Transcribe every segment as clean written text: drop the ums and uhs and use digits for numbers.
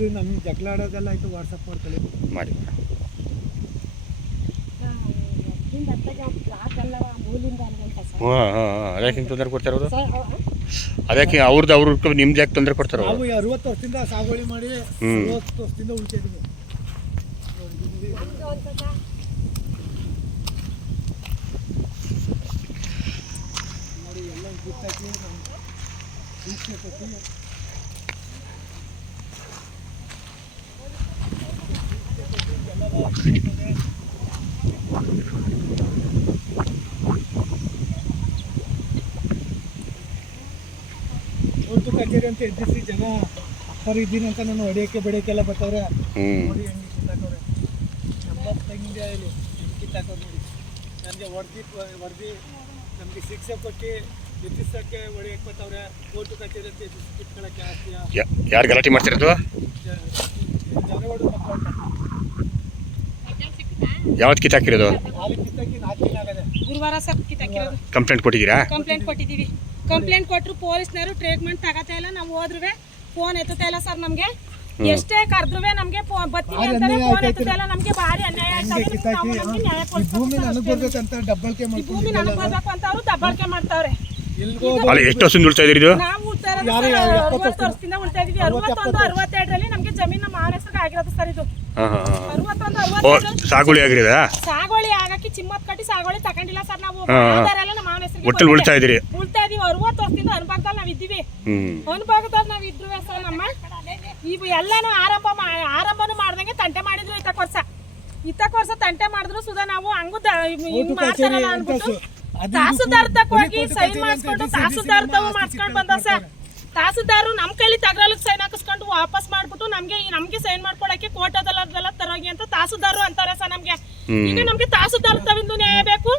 ಇದು ನಮ್ಮ ಜಗಳ ಆಡೋದೆಲ್ಲ ಆಯಿತು ವಾಟ್ಸಪ್ ಮಾಡ್ಕೊಳ್ಳಿ ಮಾಡಿ ಅದಕ್ಕೆ ಹಿಂಗೆ ತೊಂದರೆ ಕೊಡ್ತಾರೋದು ಅದಕ್ಕೆ ಅವ್ರದ್ದು ನಿಮ್ದು ಯಾಕೆ ತೊಂದರೆ ಕೊಡ್ತಾರೋ ನಾವು 60 ವರ್ಷದಿಂದ ಸಾಗುವಳಿ ಮಾಡಿ 60 ವರ್ಷದಿಂದ ಉಳಿತಿದ್ದೀವಿ ನೋಡಿ ಎಲ್ಲ ಗೊತ್ತಾಗಿ ದೀಕ್ಷೆ ಕೊಟ್ಟು ಕೋರ್ಟು ಕಚೇರಿ ಅಂತ ಎದ್ದಿಸಿ ಜನ ಅಪ್ಪರು ಇದ್ದೀನಿ ಅಂತ ನಾನು ಹೊಡೆಯೋಕ್ಕೆ ಬೆಳೆಯೋಕ್ಕೆಲ್ಲ ಬರ್ತಾವ್ರೆ ನೋಡಿ ಹೆಂಗೆ ಕಿತ್ತಾಕವ್ರೆ ನಮ್ಮ ತಂಗಿಂದೆ ಇಲ್ಲಿ ಕಿತ್ತಾಕೋರು ನೋಡಿ ನನಗೆ ವರದಿ ನಮಗೆ ಶಿಕ್ಷೆ ಕೊಟ್ಟು ಎತ್ತಿಸೋಕ್ಕೆ ಹೊಡೆಯೋಕ್ಕೆ ಬರ್ತಾವ್ರೆ ಕೋರ್ಟು ಕಚೇರಿ ಅಂತ ಎದ್ದಿಸಿ ಕಿತ್ಕೊಳ್ಳೋಕ್ಕೆ ಆಗ್ತೀಯಾ ಯಾರು ಗಲಾಟೆ ಮಾಡ್ತಿರೋದು ಜನಗಳು ಮಕ್ಕಳು ಯಾವತ್ತು ಕಿತ್ತಾಕಿರೋದು ಹಾಲು ಕಿತ್ತಾಕಿ 4 ದಿನ ಆಗದೆ ಗುರುವಾರ ಸರ್ ಕಿತ್ತಾಕಿರೋದು ಕಂಪ್ಲೇಂಟ್ ಕೊಟ್ಟಿದ್ದೀರಾ ಕಂಪ್ಲೇಂಟ್ ಕೊಟ್ಟಿದ್ದೀವಿ ಕಂಪ್ಲೇಂಟ್ ಕೊಟ್ಟರು ಪೊಲೀಸ್ನವರು ಟ್ರೀಟ್ಮೆಂಟ್ ತಗೋತಾ ಇಲ್ಲ ನಾವು ಹೋದ್ರೂ ಫೋನ್ ಎತ್ತುತ್ತಾ ಇಲ್ಲ ಸರ್ ನಮಗೆ ಎಷ್ಟೇ ಕರೆದ್ರೂ ನಮಗೆ ಬರ್ತೀವಿ ಅಂತಾರೆ ಫೋನ್ ಎತ್ತುತ್ತಾ ಇಲ್ಲ ನಮಗೆ ಭಾರಿ ಅನ್ಯಾಯ ಆಯ್ತದೆ ನಾವು ನಮಗೆ ನ್ಯಾಯ ಭೂಮಿ ನನಗೆ ಬರ್ಬೇಕಂತ ಡಬ್ಬಲ್ಕೆ ಈ ಭೂಮಿ ನನಗೆ ಬರ್ಬೇಕು ಅಂತ ಅವರು ದಬ್ಬಾಳಿಕೆ ಮಾಡ್ತಾವ್ರೆ ಅಲ್ಲಿ ಎಷ್ಟು ವರ್ಷದಿಂದ ಉಳ್ತಾ ಇದ್ದೀರಿ ಇದು ನಾವು ಉಳ್ತಾ ಇರೋದು 60 ವರ್ಷದಿಂದ ಉಳ್ತಾ ಇದೀವಿ 61 62ರಲ್ಲಿ ನಮಗೆ ಜಮೀನು ನಮ್ಮ ಮಾವನ ಹೆಸರಿಗೆ ಆಗಿರೋದು ಸರ್ ಇದು 61 62 ಸಾಗುವಳಿ ಆಗಿರೋದಾ ಸಾಗುವಳಿ ಆಗಕ್ಕೆ ಚಿಮ್ಮತ್ ಕಟ್ಟಿ ಸಾಗುವಳಿ ತಗೊಂಡಿಲ್ಲ ಸರ್ ನಾವು ಆಧಾರೆಲ್ಲ ನಮ್ಮ ಮಾವನ ಹೆಸರಿಗೆ ಒಟ್ಟಲ್ಲಿ ಉಳ್ತಾ ಇದ್ದೀರಿ ಉಳ್ತಾ ಇದೀವಿ 60 ವರ್ಷದಿಂದ ಅನುಭವದಲ್ಲಿ ನಾವು ಇದ್ದೀವಿ ಅನುಭವದಲ್ಲಿ ನಾವು ಇದ್ರು ಸರ್ ನಮ್ಮ ಇವು ಎಲ್ಲಾನು ಆರಂಭನು ಮಾಡ್ದಂಗೆ ತಂಟೆ ಮಾಡಿದ್ರು ಇತ್ತಕ್ ವರ್ಷ ತಂಟೆ ಮಾಡಿದ್ರು ಸುಧಾ ನಾವು ಹಂಗು ಹಿಂಗ್ ಮಾಡ್ತಾರಲ್ಲ ಅನ್ಬಿಟ್ಟು ತಹಸೀಲ್ದಾರ್ ತಕ್ಕ ಹೋಗಿ ಸೈನ್ ಮಾಡಿಸ್ಕೊಂಡು ತಹಸೀಲ್ದಾರ್ ಮಾಡಿಸ್ಕೊಂಡು ಬಂದ ಸರ್ ತಹಸೀಲ್ದಾರು ನಮ್ಮ ಕೈಲಿ ತಗರಲಿಗೆ ಸೈನ್ ಹಾಕಿಸ್ಕೊಂಡು ವಾಪಸ್ ಮಾಡ್ಬಿಟ್ಟು ನಮ್ಗೆ ಸೈನ್ ಮಾಡ್ಕೊಡಕ್ಕೆ ಕೋರ್ಟದಲ್ಲ ತರೋಗಿ ಅಂತ ತಹಸೀಲ್ದಾರು ಅಂತಾರೆ ಸರ್ ನಮ್ಗೆ ಈಗ ನಮ್ಗೆ ತಹಸೀಲ್ದಾರ್ ತವಿಂದು ನ್ಯಾಯ ಬೇಕು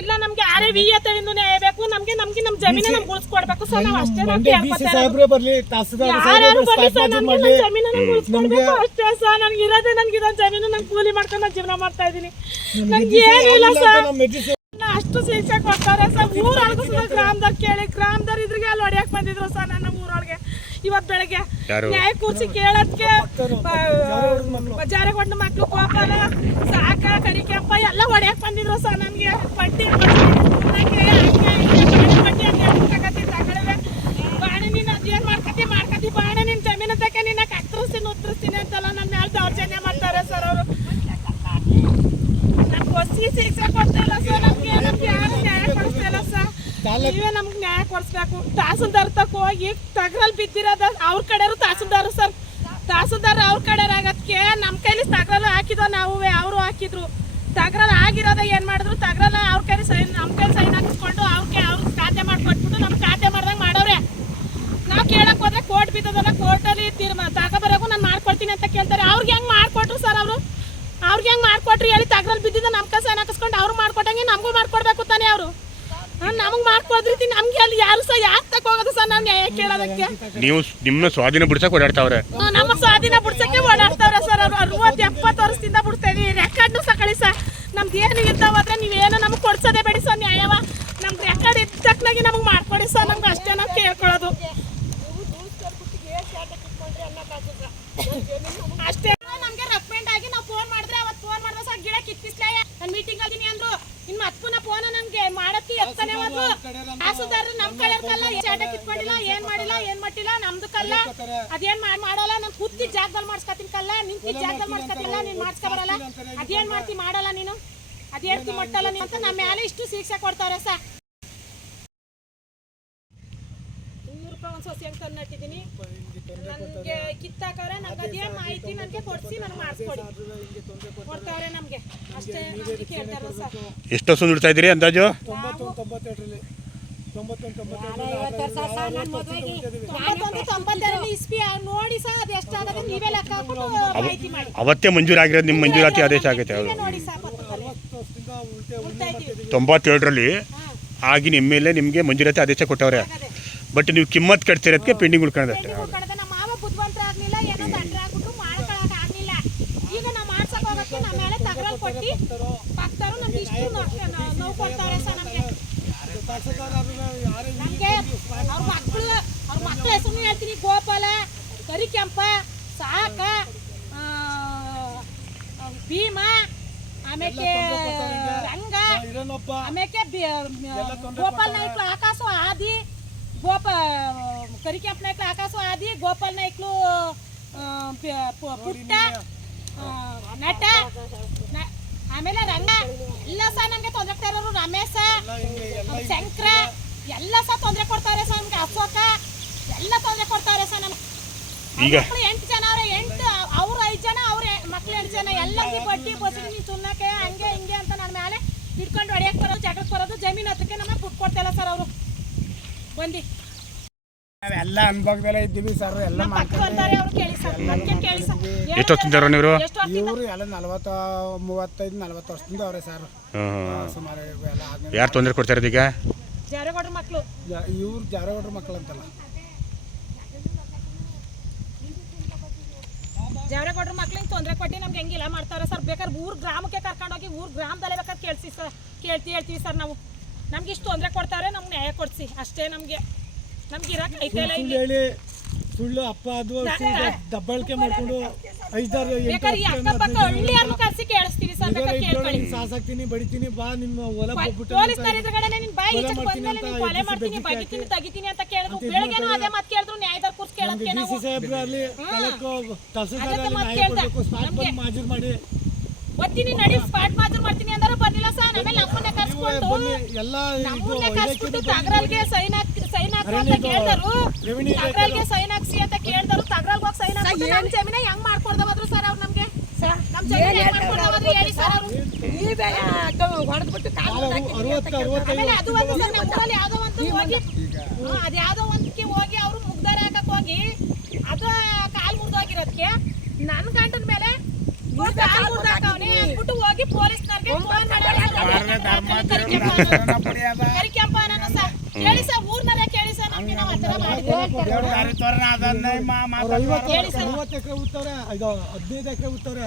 ಇಲ್ಲ ನಮ್ಗೆ ಆರ್ ವಿ ತವಿಂದು ನ್ಯಾಯ ಬೇಕು ನಮ್ಗೆ ನಮ್ಮ ಜಮೀನು ನಮ್ಗೆ ಉಳಿಸ್ಕೊಡ್ಬೇಕು ಸರ್ ನಾವು ಅಷ್ಟೇ ಜಮೀನು ನಮ್ಗೆ ಉಳಿಸ್ಕೊಡ್ಬೇಕು ಅಷ್ಟೇ ಸರ್ ನನ್ಗೆ ಇರೋದೇ ನನ್ಗೆ ಇದೊಂದು ಜಮೀನು ನಂಗೆ ಕೂಲಿ ಮಾಡ್ಕೊಂಡು ನಾನು ಜೀವನ ಮಾಡ್ತಾ ಇದ್ದೀನಿ ನನ್ಗೆ ಏನಿಲ್ಲ ಸರ್ ಅಷ್ಟು ಶಿಕ್ಷೆ ಕೊಡ್ತಾರೆ ಸರ್ ಊರೊಳಗೂ ಸುಧಾ ಗ್ರಾಮದವ್ರು ಕೇಳಿ ಗ್ರಾಮದವ್ರು ಇದ್ರಿಗೆ ಅಲ್ಲಿ ಹೊಡೆಯಕ್ಕೆ ಬಂದಿದ್ರು ಸರ್ ನನ್ನ ಊರೊಳಗೆ ಇವತ್ತು ಬೆಳಗ್ಗೆ ನ್ಯಾಯ ಕೂರ್ಸಿ ಕೇಳೋದಕ್ಕೆ ಜಾರಗೊಂಡ ಮಕ್ಕಳು ಪಾಪನ ಸಾಕ ಕರಿಕೆಪ್ಪ ಎಲ್ಲ ಹೊಡೆಯಕ್ಕೆ ಬಂದಿದ್ರು ಸರ್ ನನಗೆ ಪಟ್ಟಿ ಬಾಣೆ ನೀನು ಅದೇನು ಮಾಡ್ಕತಿ ಬಾಣೆ ನಿನ್ನ ಜಮೀನು ತಕ್ಕೆ ನಿನ್ನ ಉತ್ತರಿಸ್ತೀನಿ ಅಂತೆಲ್ಲ ನನ್ನ ಮೇಲೆ ದೌರ್ಜನ್ಯ ಮಾಡ್ತಾರೆ ಸರ್ ಅವರು ನಮ್ಗೆ ಹೊಸಿ ಶಿಕ್ಷೆ ಕೊಡ್ತಿಲ್ಲ ಸರ್ ನಮ್ಗೆ ಯಾರು ನ್ಯಾಯ ಕೊಡಿಸ್ತಿಲ್ಲ ಸರ್ ನೀವೇ ನಮ್ಗೆ ನ್ಯಾಯ ಕೊಡಿಸ್ಬೇಕು ತಹಸೀಲ್ದಾರ್ ತಕ್ಕ ಹೋಗಿ ತಗರಲ್ಲಿ ಬಿದ್ದಿರೋದ ಅವ್ರ ಕಡೆಯವರು ತಹಸೀಲ್ದಾರು ಸರ್ ತಹಸೀಲ್ದಾರ್ ಅವ್ರ ಕಡೆಯವ್ರು ಆಗಕ್ಕೆ ನಮ್ಮ ಕೈಲಿ ತಗರಲ್ಲ ಹಾಕಿದೋ ನಾವು ಅವರು ಹಾಕಿದ್ರು ತಗರಲ್ಲ ಆಗಿರೋದ ಏನು ಮಾಡಿದ್ರು ತಗರಲ್ಲ ಅವ್ರ ಕೈಲಿ ನಮ್ಮ ಕೈಲಿ ಸೈನ್ ಹಾಕಿಸ್ಕೊಂಡು ಅವ್ರಿಗೆ ಖಾತೆ ಮಾಡ್ಕೊಟ್ಬಿಟ್ಟು ನಮ್ಗೆ ಖಾತೆ ಮಾಡ್ದಂಗೆ ಮಾಡೋರೆ ನಾವು ಕೇಳಕ್ ಹೋದ್ರೆ ಕೋರ್ಟ್ ಬಿದ್ದದಲ್ಲ ಕೋರ್ಟಲ್ಲಿ ತಗೊಬರೋಕು ನಾನು ಮಾಡ್ಕೊಡ್ತೀನಿ ಅಂತ ಕೇಳ್ತಾರೆ ಅವ್ರಿಗೆ ಹೆಂಗೆ ಮಾಡ್ಕೊಟ್ರು ಸರ್ ಅವರು ಅವ್ರಿಗೆ ಹೆಂಗೆ ಮಾಡ್ಕೊಟ್ರಿ ಹೇಳಿ ತಗರಲ್ಲಿ ಬಿದ್ದಿದ್ದ ನಮ್ಮ ಕೈ ಸೈನ್ ಹಾಕಿಸ್ಕೊಂಡು ಅವ್ರು ಮಾಡ್ಕೊಟ್ಟಂಗೆ ನಮಗೂ ಮಾಡ್ಕೊಡ್ಬೇಕು ತಾನೇ ಅವರು ನಮಗೆ ಮಾಡ್ಕೊಡ್ರಿ ನಮ್ಗೆ ಅಲ್ಲಿ ಯಾರು ಸಹ ಯಾಕೆ ತಗೋದು ಸರ್ ನಾವು ನ್ಯಾಯ ಕೇಳೋದಕ್ಕೆ ನೀವು ನಿಮ್ಮ ಸ್ವಾಧೀನ ಬಿಡ್ಸಕ್ಕೆ ಓಡಾಡ್ತಾವ್ರೆ ನಮ್ಮ ಸ್ವಾಧೀನ ಬಿಡ್ಸಕ್ಕೆ ಓಡಾಡ್ತಾವ್ರೆ ಸರ್ ಅವ್ರು 60 70 ವರ್ಷದಿಂದ ಬಿಡ್ತಾ ಇದೀವಿ ರೆಕಾರ್ಡ್ನು ಸಕಳಿ ಸರ್ ನಮ್ದು ಏನು ಇರ್ತಾವಾದ್ರೆ ನೀವೇನು ನಮ್ಗೆ ಕೊಡ್ಸೋದೇ ಬೇಡಿ ಸರ್ ನ್ಯಾಯವ ನಮ್ಗೆ ರೆಕಾರ್ಡ್ ಇದ್ದ ತಕ್ಕನಾಗಿ ನಮ್ಗೆ ಮಾಡ್ಕೊಡಿ ಸರ್ ನಮ್ಗೆ ಅಷ್ಟೇ ನಾವು ಕೇಳ್ಕೊಳ್ಳೋದು ಅಷ್ಟೇ ನಮ್ಗೆ ರೆಕಮೆಂಡ್ ಆಗಿ ನಾವು ಫೋನ್ ಮಾಡಿದ್ರೆ ಅವತ್ತು ಫೋನ್ ಮಾಡಿದ್ರೆ ಸರ್ ಗಿಡ ಕಿತ್ತಿಸ್ಲೇ ನಾನು ಮೀಟಿಂಗ್ ಅದೀನಿ ಅಂದ್ರು ಇನ್ನು ಮತ್ಪುನ ಫೋನ್ ನಮ್ಗೆ ಮಾಡಕ್ಕೆ ಎತ್ತಾನೆ ಹೋದ್ರು ತಹಸೀಲ್ದಾರ್ ನಮ್ಮ ಕೈಯರ್ಕಲ್ಲ ಚಾಟ ಕಿತ್ಕೊಂಡಿಲ್ಲ ಏನ್ ಮಾಡಿಲ್ಲ ಏನ್ ಮಟ್ಟಿಲ್ಲ ನಮ್ದು ಕಲ್ಲ ಅದೇನ್ ಮಾಡಲ್ಲ ನಾನು ಕೂತಿ ಜಾಗದಲ್ಲಿ ಮಾಡ್ಸ್ಕೊತೀನಿ ಕಲ್ಲ ನಿಂತಿ ಜಾಗದಲ್ಲಿ ಮಾಡ್ಸ್ಕೊತಿಲ್ಲ ನೀನ್ ಮಾಡ್ಸ್ಕೊ ಬರಲ್ಲ ಅದೇನ್ ಮಾಡ್ತಿ ಮಾಡಲ್ಲ ನೀನು ಅದೇಳ್ತಿ ಮಟ್ಟಲ್ಲ ನೀನು ಅಂತ ನಮ್ಮ ಮೇಲೆ ಇಷ್ಟು ಶಿಕ್ಷೆ ಕೊಡ್ತಾವ್ರೆ ಸರ್ 100 ರೂಪಾಯಿ ಒಂದು ಸೊಸೆ ಅಂತ ನಟ್ಟಿದ್ದೀನಿ ನನಗೆ ಕಿತ್ತಾಕವ್ರೆ ನಂಗೆ ಅದೇನು ಮಾಹಿತಿ ನನಗೆ ಕೊಡಿಸಿ ನನಗೆ ಮಾಡಿಸ್ಕೊಡಿ ಕೊಡ್ತಾವ್ರೆ ನಮಗೆ ಅಷ್ಟೇ ನಮಗೆ ಕೇಳ್ತಾರೆ ಸರ್ ಎಷ್ಟು ವರ್ಷ ದುಡ್ತಾ ಇದ್ದೀರಿ ಅಂದಾಜು 92 ಇಸ್ಪಿ ನೋಡಿ ಸರ್ ಅದು ಎಷ್ಟಾಗುತ್ತೆ ನೀವೇ ಲೆಕ್ಕ ಹಾಕೊಂಡು ಮಾಹಿತಿ ಮಾಡಿ ಅವತ್ತೇ ಮಂಜೂರಾಗಿರೋದು ನಿಮ್ಮ ಮಂಜೂರಾತಿ ಆದೇಶ ಆಗುತ್ತೆ ನೋಡಿ ಸರ್ 97ರಲ್ಲಿ ಆಗಿನ ಎಮ್ಮೆಲ್ಲೆ ನಿಮಗೆ ಮಂಜೂರಾತಿ ಆದೇಶ ಕೊಟ್ಟವ್ರೆ ಬಟ್ ನೀವು ಕಿಮ್ಮತ್ ಕಟ್ತಿರೋದಕ್ಕೆ ಪೆಂಡಿಂಗ್ ಉಳ್ಕೊಳ್ಳೋದಷ್ಟೇ ನಮ್ಮ ಮಾವ ಬುದ್ಧಿವಂತರ ಆಗಲಿಲ್ಲ ಏನೋ ದಂಡ್ರ ಆಗ್ಬಿಟ್ಟು ಮಾಡ್ಕೊಳಕ್ಕೆ ಆಗಲಿಲ್ಲ ಈಗ ನಾವು ಮಾಡ್ಸಕ್ಕೆ ಹೋಗೋಕ್ಕೆ ನಮ್ಮ ಮೇಲೆ ತಗರಲ್ಲಿ ಕೊಟ್ಟು ಭಕ್ತರು ನಮ್ಗೆ ಇಷ್ಟು ನೋವು ಕೊಡ್ತಾರೆ ಸರ್ ನಮಗೆ ಅವ್ರ ಮಕ್ಕಳು ಹೆಸರು ಹೇಳ್ತೀನಿ ಗೋಪಾಲ ಕರಿಕೆಂಪ ಸಾಕ ಭೀಮ ಆಮೇಲೆ ರಂಗ ಇರೋನೊಬ್ಬ ಆಮೇಲೆ ಗೋಪಾಲ್ ನಾಯ್ಕಲು ಆಕಾಶು ಆದಿ ಕರಿಕೆಂಪ್ ನಾಯ್ಕಲು ಆಕಾಶು ಆದಿ ಗೋಪಾಲ್ ನಾಯ್ಕಲು ಪುಟ್ಟ ನಟ ಆಮೇಲೆ ರಂಗ ಎಲ್ಲ ಸಹ ನಮ್ಗೆ ತೊಂದರೆ ಕೊಡ್ತಾ ಇರೋರು ರಮೇಶ ಶಂಕರ ಎಲ್ಲ ಸಹ ತೊಂದರೆ ಕೊಡ್ತಾರೆ ಸರ್ ನಮ್ಗೆ ಅಶೋಕ ಎಲ್ಲ ತೊಂದರೆ ಕೊಡ್ತಾರೆ ಸರ್ ನಮ್ಗೆ ಈಗ 8 ಜನ ಅವ್ರೆ 8 ಅವ್ರು 5 ಜನ ಅವ್ರ ಮಕ್ಳು 8 ಜನ ಎಲ್ಲರಿಗೆ ಬಡ್ಡಿ ಬಸ್ಸಿಗೆ ನೀನು ಸುನ್ನಕ್ಕೆ ಹಂಗೆ ಹಿಂಗೆ ಅಂತ ನನ್ನ ಮೇಲೆ ಹಿಡ್ಕೊಂಡು ಹೊಡೆಯಕ್ಕೆ ಬರೋದು ಜಗಳಕ್ಕೆ ಬರೋದು ಜಮೀನು ಹತ್ರಕ್ಕೆ ನಮಗೆ ಬಿಟ್ಟು ಕೊಡ್ತಾಯಿಲ್ಲ ಸರ್ ಅವರು ಬಂದು ನಾವೆಲ್ಲ ಅನುಭವದಲ್ಲೇ ಇದ್ದೀವಿ ಸರ್ ಎಲ್ಲ ಅಂತಾರೆ ಅವ್ರು ಕೇಳಿ ಸರ್ ಅದಕ್ಕೆ ಕೇಳಿ ಸರ್ ಎಷ್ಟು ವರ್ಷದಿಂದ ನೀವು ಇವರು ಎಲ್ಲ 40 35 40 ವರ್ಷದಿಂದ ಅವರೇ ಸರ್ ಸುಮಾರು ಎಲ್ಲ ಆದ್ಮೇಲೆ ಯಾರು ತೊಂದರೆ ಕೊಡ್ತಾ ಇರೋದು ಈಗ ಜಾರೇಗೌಡ್ರ ಮಕ್ಕಳು ಇವ್ರು ಜಾರಗೌಡ್ರ ಮಕ್ಕಳು ಅಂತಲ್ಲ ಜಾರೇಗೌಡ್ರ ಮಕ್ಳಿಗೆ ತೊಂದರೆ ಕೊಟ್ಟು ನಮ್ಗೆ ಹೆಂಗಿಲ್ಲ ಮಾಡ್ತಾರೆ ಸರ್ ಬೇಕಾದ್ರೆ ಊರು ಗ್ರಾಮಕ್ಕೆ ಕರ್ಕೊಂಡೋಗಿ ಊರು ಗ್ರಾಮದಲ್ಲೇ ಬೇಕಾದ್ರೆ ಕೇಳಿಸಿ ಸರ್ ಹೇಳ್ತೀವಿ ಸರ್ ನಾವು ನಮ್ಗೆ ಇಷ್ಟು ತೊಂದರೆ ಕೊಡ್ತಾರೆ ನಮ್ಗೆ ನ್ಯಾಯ ಕೊಡಿಸಿ ಅಷ್ಟೇ ನಮ್ಗೆ ಇರಕ್ಕೆ ಐತೆಲ್ಲ ಇಲ್ಲಿ ಹೇಳಿ ಸುಳ್ಳು ಅಪ್ಪ ಅದು ದಬ್ಬಾಳಿಕೆ ಮಾಡ್ಕೊಂಡು 5 ಬೇಕಾದ್ರೆ ಈ ಅಕ್ಕಪಕ್ಕ ಹಳ್ಳಿಯವ್ರನ್ನ ಕರ್ಸಿ ಕೇಳಿಸ್ತೀವಿ ಸರ್ ಬೇಕಾದ್ರೆ ಕೇಳ್ಕೊಳ್ಳಿ ಸಾಸಾಕ್ತೀನಿ ಬಡಿತೀನಿ ಬಾ ನಿಮ್ಮ ಹೊಲ ಪೊಲೀಸ್ನವ್ರ ಎದುರುಗಡೆ ನಿನ್ ಬಾಯಿ ಈಚೆಗೆ ಬಂದ್ಮೇಲೆ ನೀನ್ ಕೊಲೆ ಮಾಡ್ತೀನಿ ಬಗಿತೀನಿ ತೆಗಿತೀನಿ ಅಂತ ಕೇಳಿದ್ರು ಬೆಳಗ್ಗೆನೂ ಅದೇ ಮಾತು ಕೇಳಿದ್ರು ನ್ಯಾಯದಾರ ಕೂರ್ಸಿ ಕೇಳೋದಕ್ಕೆ ನಾವು ಸಾಹೇಬ್ರು ಅಲ್ಲಿ ತಹಸೀಲ್ದಾರ್ ನ್ಯಾಯ ಕೊಡಬೇಕು ಸ್ಪಾಟ್ ಬಂದು ಮಾಜೂರು ಮಾಡಿ ಒತ್ತೀನಿ ನಡಿ ಸ್ಪಾಟ್ ಮಾಜೂರು ಮಾಡ್ತೀನಿ ಅಂದರು ಬರ್ಲಿಲ್ಲ ಸರ್ ಆಮೇಲೆ ನಮ್ಮನ್ನೇ ಕರ್ಸ್ಕೊಂಡು ಎಲ್ಲ ನಮ್ಮನ್ನೇ ಕರ್ಸ್ಬಿಟ್ಟು ತಗರಲ್ಗೆ ಸೈನ್ ಹಾಕು ಅಂತ ಕೇಳಿದರು ತಗರಲ್ಗೆ ಸೈನ್ ಹಾಕ್ಸಿ ಅಂತ ಕೇಳಿದರು ತಗರಲ್ಗೆ ಹೋಗಿ ಸೈನ್ ಹಾಕಿ ನಮ್ಮ ಜಮೀನ ಹೆಂಗ್ ಮಾಡ್ಕೊಡ್ದ ಹೋದ್ರು ಸರ್ ಅವ್ರು ನಮ್ಗೆ ನಮ್ಮ ಜಮೀನ ಹೆಂಗ್ ಮಾಡ್ಕೊಡ್ದ ಹೋದ್ರು ಹೇಳಿ ಸರ್ ಅವರು ಆಮೇಲೆ ಅದು ಒಂದು ಸರ್ ನಮ್ಮ ಊರಲ್ಲಿ ಯಾವ್ದೋ ಒಂದು ಹೋಗಿ ಅದು ಯಾವ್ದೋ ಒಂದಕ್ಕೆ ಹೋಗಿ ಅವರು ಮುಗ್ದಾರ ಹಾಕಕ್ ಹೋಗಿ ಅದು ಕಾಲ್ ಮುರಿದೋಗಿರೋದಕ್ಕೆ ನನ್ನ ಗಂಟದ ಮೇಲೆ ಕಾಲ್ ಮುರಿದಾಕವನೆ ಅಂದ್ಬಿಟ್ಟು ಹೋಗಿ ಪೊಲೀಸ್ನವ್ರಿಗೆ ಫೋನ್ ಕರಿಕೆಂಪ ಅನ್ನೋ ಸರ್ ಕೇಳಿ ಸರ್ ಊರ್ನಲ್ಲೇ ಕೇಳಿ ಸರ್ ನಮ್ಗೆ ನಾವು ಆತರ ಮಾಡಿದ್ದೀವಿ ಹೇಳಿ ಸರ್ 30 ಎಕರೆ ಉತ್ತವ್ರೆ ಇದು 15 ಎಕರೆ ಉತ್ತವ್ರೆ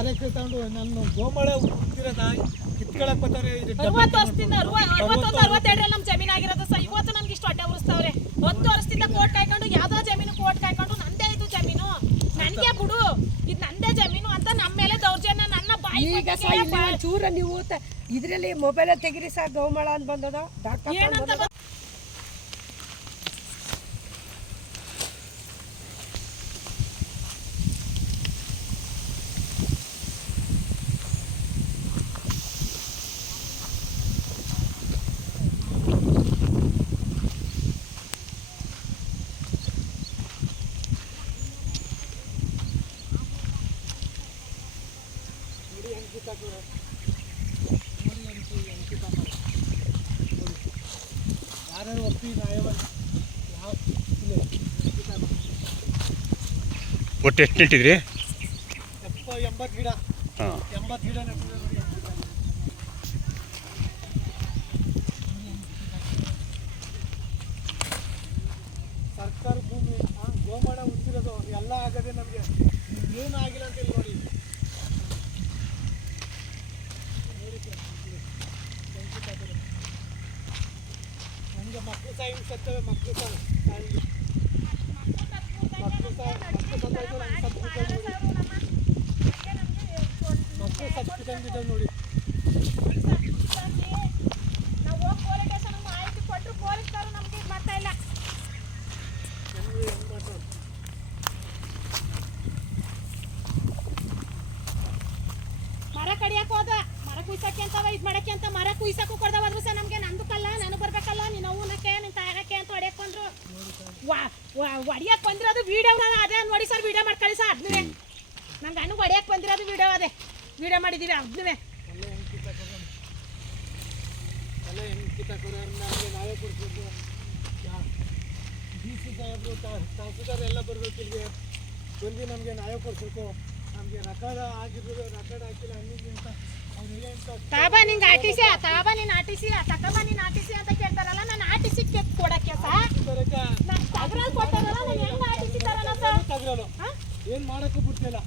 6 ಎಕರೆ ತಗೊಂಡು ನನ್ನ ಗೋಮಳೆ ಉತ್ತಿರೋದ ಕಿತ್ಕೊಳಕ್ ಬರ್ತಾರೆ 60 ವರ್ಷದಿಂದ 61 62 ನಮ್ಮ ಜಮೀನು ಆಗಿರೋದು ಸರ್ ಇವತ್ತು ನಮ್ಗೆ ಇಷ್ಟು ಹೊಟ್ಟೆ ಉರಿಸ್ತಾವ್ರೆ 10 ವರ್ಷದಿಂದ ಕೋರ್ಟ್ ಕಾಯ್ಕೊಂಡು ಯಾವ್ದೋ ಜಮೀನು ಕೋರ್ಟ್ ಕಾಯ್ಕೊಂಡು ನಂದೇ ಇದು ಜಮೀನು ನನಗೆ ಬಿಡು ಇದು ನಂದೇ ಜಮೀನು ಅಂತ ನಮ್ಮ ಮೇಲೆ ದೌರ್ಜನ್ಯ ನನ್ನ ಬಾಯಿ ಚೂರ ನೀವು ಇದ್ರಲ್ಲಿ ಮೊಬೈಲ್ ತೆಗಿರಿ ಸರ್ ಗೋಮಾಳ ಅಂತ ಬಂದದ ಏನಂತ ಯಾರ್ಯಾರು ಒಪ್ಪಿ ನ್ಯಾಯವಾಗಿ ಯಾವ ಒಟ್ಟು ಎಷ್ಟು ನೆಟ್ಟಿದ್ರಿ 80 ಗಿಡ ಹಾಂ 80 ಗಿಡ ನೆಟ್ಟಿದೆ ನೋಡಿ ಸರ್ಕಾರ ಭೂಮಿ ಗೋಮಾಳ ಉತ್ತಿರೋದು ಎಲ್ಲ ಆಗದೆ ನಮಗೆ ಏನು ಆಗಿಲ್ಲ ಅಂತ ಹೇಳಿ ನೋಡಿ ನಮಗೆ ಮಕ್ಕಳು ಸಹ ಹಿಂಗೆ ಸತ್ತವೆ ಮಕ್ಕಳು ಸಹ ಮಕ್ಕಳು ಸತ್ತಿದಂಗಿದೆ ನೋಡಿ ನಾವು ಹೋಗಿ ಪೊಲೀಸ್ ಸ್ಟೇಷನ್ ಮಾಹಿತಿ ಕೊಟ್ಟರು ಪೊಲೀಸ್ನವರು ನಮ್ಗೆ ಇದು ಮಾಡ್ತಾ ಇಲ್ಲ ಹೆಂಗೆ ಮಾಡ್ತಾರೆ ಮರ ಕಡಿಯಕ್ಕೆ ಹೋದ ಮರ ಕುಯ್ಸಕ್ಕೆ ಅಂತವ ಇದು ಮಾಡಕ್ಕೆ ಅಂತ ಮರ ಕುಯ್ಸಕ್ಕೂ ಕೊಡ್ದ ಹೋದ್ರು ಸರ್ ನಮಗೆ ನಂದು ಕಲ್ಲ ನನಗೆ ಬರ್ಬೇಕಲ್ಲ ನೀನು ಅವನಕ್ಕೆ ನಿನ್ನ ತಾಯಕ್ಕೆ ಅಂತ ಹೊಡ್ಯಕ್ಕೆ ಬಂದ್ರು ಹೊಡಿಯಕ್ಕೆ ಬಂದಿರೋದು ವಿಡಿಯೋ ಅದೇ ನೋಡಿ ಸರ್ ವಿಡಿಯೋ ಮಾಡ್ಕೊಳ್ಳಿ ಸರ್ ಅದನ್ನೇ ನನ್ನ ಗಂಡು ಹೊಡಿಯಕ್ಕೆ ಬಂದಿರೋದು ವಿಡಿಯೋ ಅದೇ ವಿಡಿಯೋ ಮಾಡಿದ್ದೀವಿ ಅದನ್ನೇ ಎಲ್ಲ ಹೆಂಗೆ ಕಿತ್ತಾಕೋರು ನಮಗೆ ನಾವೇ ಕೊಡ್ಬೇಕು ಡಿ ಸಿ ಸಾಹೇಬರು ತಹಸೀಲ್ದಾರ್ ಎಲ್ಲ ಬರ್ಬೇಕು ಇಲ್ಲಿಗೆ ಬಂದು ನಮಗೆ ನ್ಯಾಯ ಕೊಡಿಸ್ಬೇಕು ನಮಗೆ ರೆಕಾರ್ಡ್ ಆಗಿರ್ಬೋದು ರೆಕಾರ್ಡ್ ಹಾಕಿಲ್ಲ ಹಂಗಿಂಗೆ ಅಂತ ಅವ್ರು ಹೇಳಿ ಅಂತ ತಾಬಾ ನಿಂಗೆ ಆಟಿಸಿ ತಾಬಾ ನೀನು ಆಟಿಸಿ ತಕಬಾ ನೀನು ಆಟಿಸಿ ಅಂತ ಕೇಳ್ತಾರಲ್ಲ ನಾನು ಆಟಿಸಿ ಕೊಡಕ್ಕೆ ಸರ್ ಬರಕ ನಾನು ತಗರಲ್ಲಿ ಕೊಟ್ಟಾರಲ್ಲ ನಾನು ಹೆಂಗೆ ಆಟಿಸಿ ತರಲ್ಲ ಸರ್ ತಗರಲ್ಲ ಏನು ಮಾಡೋಕ್ಕೂ ಬಿಡ್ತಿಲ್ಲ